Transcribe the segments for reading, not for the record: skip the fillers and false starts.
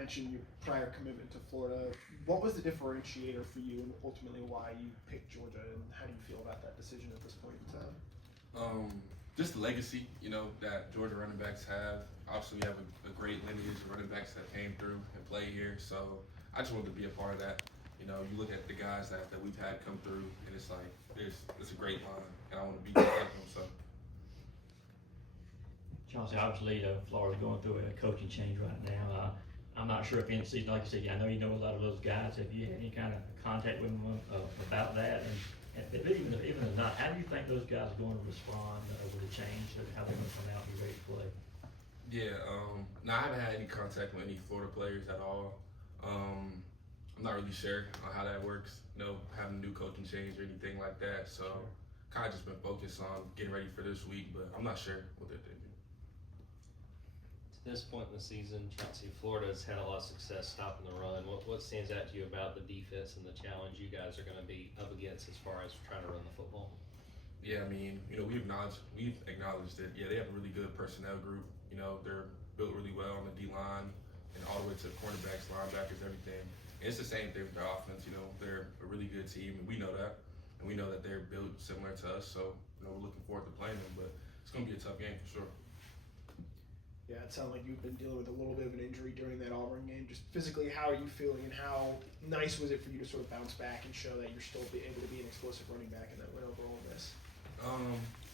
mentioned your prior commitment to Florida. What was the differentiator for you, and ultimately why you picked Georgia, and how do you feel about that decision at this point in time? Just the legacy, that Georgia running backs have. Obviously, we have a great lineage of running backs that came through and play here. So I just wanted to be a part of that. You look at the guys that we've had come through, and it's like it's a great line, and I want to be just like them. So. Chauncey, obviously, Florida's going through a coaching change right now. I'm not sure if in season, like you said, I know you know a lot of those guys. Have you had any kind of contact with them about that? And even if not, how do you think those guys are going to respond with the change? How they're going to come out and be ready to play? Yeah, no, I haven't had any contact with any Florida players at all. I'm not really sure on how that works, having a new coaching change or anything like that. So, kind of just been focused on getting ready for this week, but I'm not sure what they're thinking. To this point in the season, Chauncey, Florida's had a lot of success stopping the run. What stands out to you about the defense and the challenge you guys are going to be up against as far as trying to run the football? Yeah, we've acknowledged that. Yeah, they have a really good personnel group. They're built really well on the D line and all the way to the cornerbacks, linebackers, everything. And it's the same thing with their offense. They're a really good team, and we know that. And we know that they're built similar to us. So, we're looking forward to playing them. But it's going to be a tough game for sure. Yeah, it sounded like you've been dealing with a little bit of an injury during that Auburn game. Just physically, how are you feeling, and how nice was it for you to sort of bounce back and show that you're still able to be an explosive running back in that win over Ole Miss?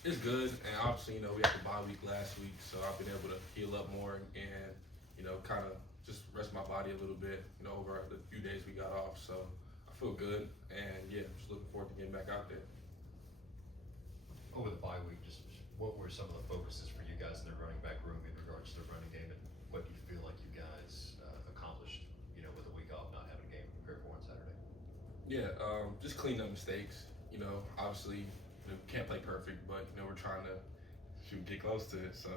It's good, and obviously, we had the bye week last week, so I've been able to heal up more and kind of just rest my body a little bit, over the few days we got off. So I feel good, and yeah, just looking forward to getting back out there. Over the bye week, just what were some of the focuses for you guys in the running back room in regards to the running game, and what do you feel like you guys accomplished, with a week off, not having a game to prepare for on Saturday? Yeah, just clean up mistakes. Obviously, can't play perfect, but we're trying to get close to it. So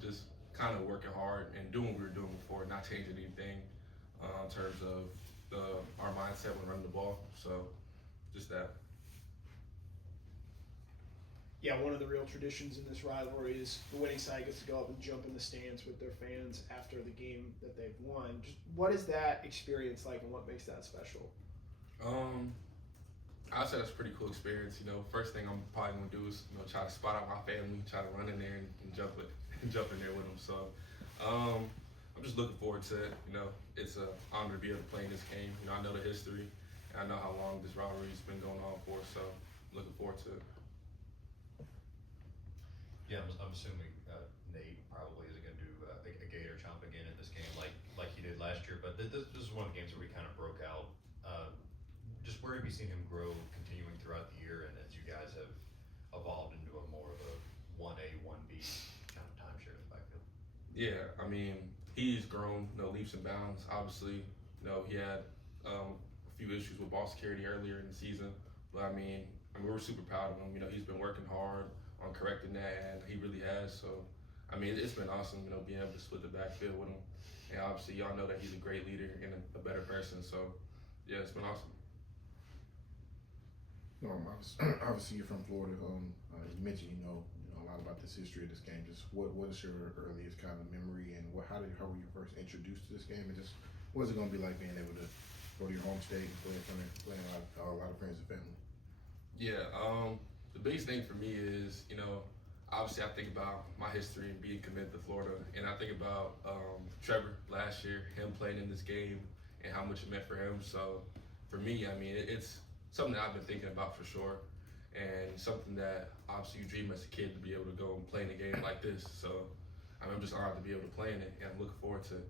just kind of working hard and doing what we were doing before, not changing anything in terms of our mindset when running the ball. So just that. Yeah, one of the real traditions in this rivalry is the winning side gets to go up and jump in the stands with their fans after the game that they've won. Just what is that experience like, and what makes that special? I'd say that's a pretty cool experience. First thing I'm probably gonna do is try to spot out my family, try to run in there and jump in there with them. So I'm just looking forward to it. It's an honor to be able to play in this game. I know the history, and I know how long this rivalry's been going on for. So I'm looking forward to it. Yeah, I'm assuming Nate probably isn't going to do a gator chomp again in this game like he did last year. But this is one of the games where we kind of broke out. Just where have you seen him grow, continuing throughout the year, and as you guys have evolved into a more of a 1A, 1B kind of timeshare in the backfield? Yeah, he's grown, leaps and bounds. Obviously, he had a few issues with ball security earlier in the season, but we're super proud of him. He's been working hard on correcting that, and he really has. So, it's been awesome, being able to split the backfield with him. And obviously, y'all know that he's a great leader and a better person. So, yeah, it's been awesome. Obviously, you're from Florida. You mentioned a lot about this history of this game. Just what is your earliest kind of memory, and how were you first introduced to this game, and just what is it going to be like being able to go to your home state and play in front of a lot of friends and family? Yeah, the biggest thing for me is obviously I think about my history and being committed to Florida, and I think about Trevor last year, him playing in this game, and how much it meant for him. So for me, it's something that I've been thinking about for sure, and something that obviously you dream as a kid to be able to go and play in a game like this. So I'm just honored to be able to play in it, and I'm looking forward to it.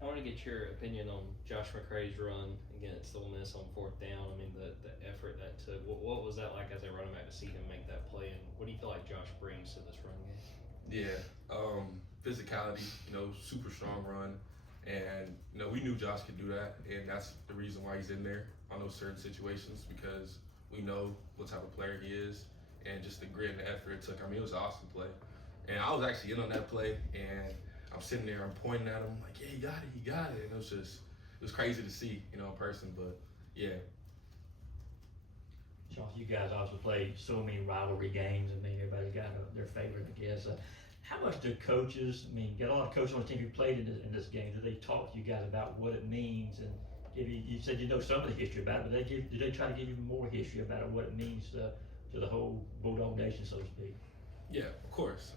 I want to get your opinion on Josh McCray's run against Ole Miss on 4th down. The effort that took. What was that like as a running back to see him make that play, and what do you feel like Josh brings to this running game? Yeah, physicality, super strong run. And, we knew Josh could do that, and that's the reason why he's in there on those certain situations, because we know what type of player he is, and just the grit and the effort it took. It was an awesome play. And I was actually in on that play, and I'm sitting there, I'm pointing at him, like, yeah, he got it. And it was crazy to see, in person, but yeah. Chauncey, you guys obviously played so many rivalry games. Everybody's got their favorite, I guess. How much do coaches, I mean, got a lot of coaches on the team who played in this game, do they talk to you guys about what it means and give you said you know some of the history about it, but do they try to give you more history about it, what it means to the whole Bulldog Nation, so to speak? Yeah, of course.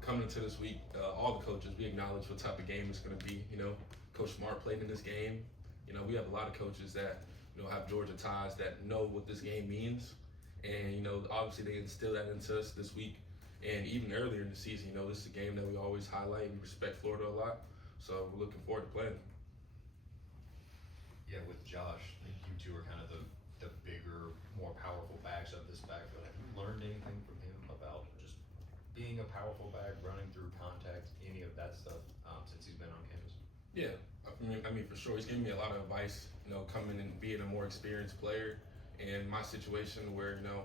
Coming into this week, all the coaches, we acknowledge what type of game it's going to be. You know, Coach Smart played in this game. You know, we have a lot of coaches that, you know, have Georgia ties that know what this game means. And, you know, obviously they instill that into us this week. And even earlier in the season, you know, this is a game that we always highlight. We respect Florida a lot. So we're looking forward to playing. Yeah, with Josh, I think you two are kind of the bigger, more powerful backs of this backfield. Have you learned anything from him about just being a powerful back, running through contact, any of that stuff since he's been on campus? Yeah, I mean, for sure. He's given me a lot of advice, you know, coming and being a more experienced player. And my situation where, you know,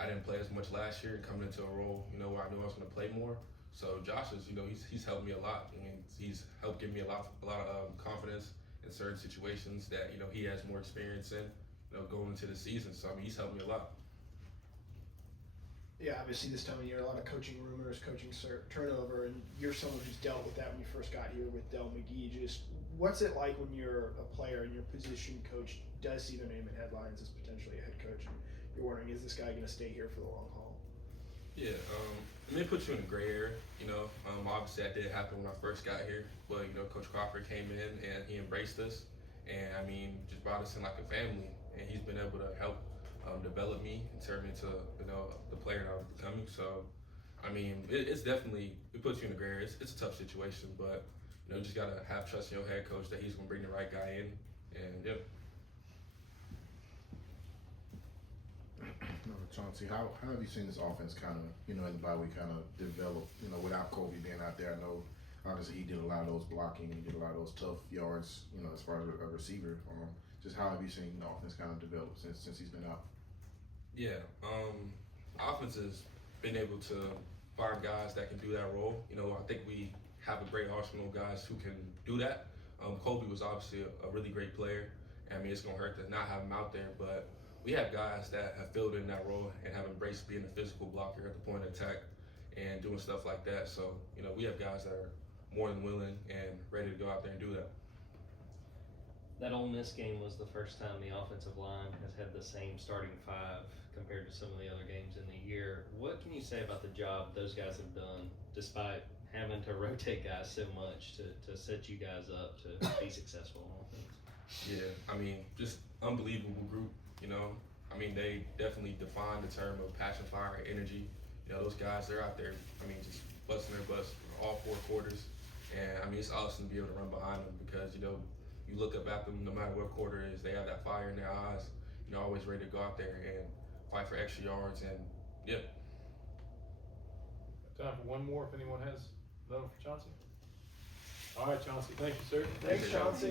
I didn't play as much last year and coming into a role, you know, where I knew I was going to play more. So Josh is, you know, he's helped me a lot, and he's helped give me a lot of confidence in certain situations that, you know, he has more experience in, you know, going into the season. So I mean, he's helped me a lot. Yeah, obviously this time of year, a lot of coaching rumors, coaching turnover, and you're someone who's dealt with that when you first got here with Del McGee. Just what's it like when you're a player and your position coach does see their name in headlines as potentially a head coach, and you're wondering, is this guy going to stay here for the long haul? Yeah, I mean, it puts you in a gray area, you know. Obviously that did happen when I first got here, but, you know, Coach Crawford came in and he embraced us, and I mean, just brought us in like a family, and he's been able to help develop me and turn me into, you know, the player that I'm becoming. So, I mean, it's definitely, it puts you in a gray area. It's a tough situation, but, you know, you just gotta have trust in your head coach that he's gonna bring the right guy in, and yeah. Chauncey, how have you seen this offense kind of, you know, in the bye week kind of develop, you know, without Kobe being out there? I know obviously he did a lot of those blocking and he did a lot of those tough yards, you know, as far as a receiver. Just how have you seen the offense kind of develop since he's been out? Yeah, offense has been able to find guys that can do that role. You know, I think we have a great arsenal of guys who can do that. Kobe was obviously a really great player. I mean, it's gonna hurt to not have him out there, but we have guys that have filled in that role and have embraced being a physical blocker at the point of attack and doing stuff like that. So, you know, we have guys that are more than willing and ready to go out there and do that. That Ole Miss game was the first time the offensive line has had the same starting five compared to some of the other games in the year. What can you say about the job those guys have done, despite having to rotate guys so much to set you guys up to be successful on offense? Yeah, I mean, just unbelievable group, you know. I mean, they definitely define the term of passion, fire, and energy. You know, those guys, they're out there, I mean, just busting their butts all 4 quarters. And, I mean, it's awesome to be able to run behind them because, you know, you look up at them, no matter what quarter it is, they have that fire in their eyes, you know, always ready to go out there and fight for extra yards. And, yeah. Time for one more if anyone has another for Chauncey. All right, Chauncey, thank you, sir. Thanks, Chauncey.